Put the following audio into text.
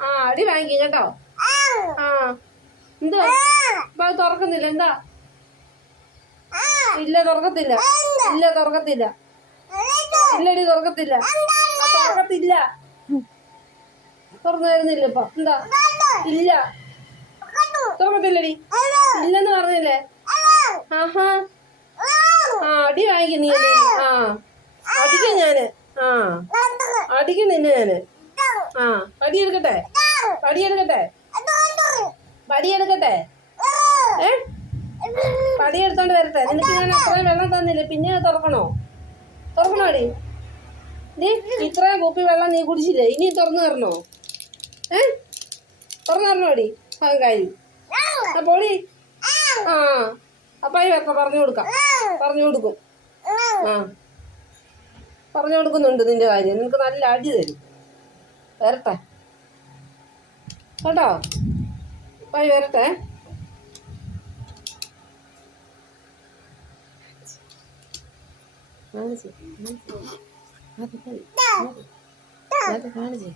ആ അടി വാങ്ങിക്കും കേട്ടോ. ആ എന്താ? ഇപ്പൊ തുറക്കുന്നില്ല എന്താ? ഇല്ല തുറക്കത്തില്ല. ഇല്ല തുറക്കത്തില്ല. ഇല്ലടി തുറക്കത്തില്ല. തുറക്കത്തില്ല. തുറന്നു വരുന്നില്ല ഇപ്പൊ. എന്താ? ഇല്ല. തുറക്കത്തില്ലടി. ഇല്ലെന്ന് പറഞ്ഞില്ലേ? ആഹാ. ആ അടി വാങ്ങിക്കും നീ ആ. അടിക്കും ഞാൻ. ആ. അടിക്കും നിന്നെ ഞാൻ. ആ. എടുക്കട്ടെ പടി എടുക്കട്ടെ ഏ? പടി എടുത്തോണ്ട് വരട്ടെ. നിനക്ക് ഞാൻ അത്രയും വെള്ളം തന്നില്ലേ? പിന്നെ തുറക്കണോ? തുറക്കണോ അടി? നീ ഇത്രയും കുപ്പി വെള്ളം നീ കുടിച്ചില്ലേ? ഇനി തുറന്നു തരണോ ഏ? തുറന്നു തരണോ അടി? അഹങ്കാരി ആ ആ അപ്പായി വെക്ക പറഞ്ഞു കൊടുക്കാം. പറഞ്ഞു കൊടുക്കും. ആ. പറഞ്ഞു കൊടുക്കുന്നുണ്ട് നിന്റെ കാര്യം. നിനക്ക് നല്ല അടി തരും. വരട്ടെ. കേട്ടോ? അപ്പായി വരട്ടെ. കാണിച്ചേ പോയി. കാണിച്ച്.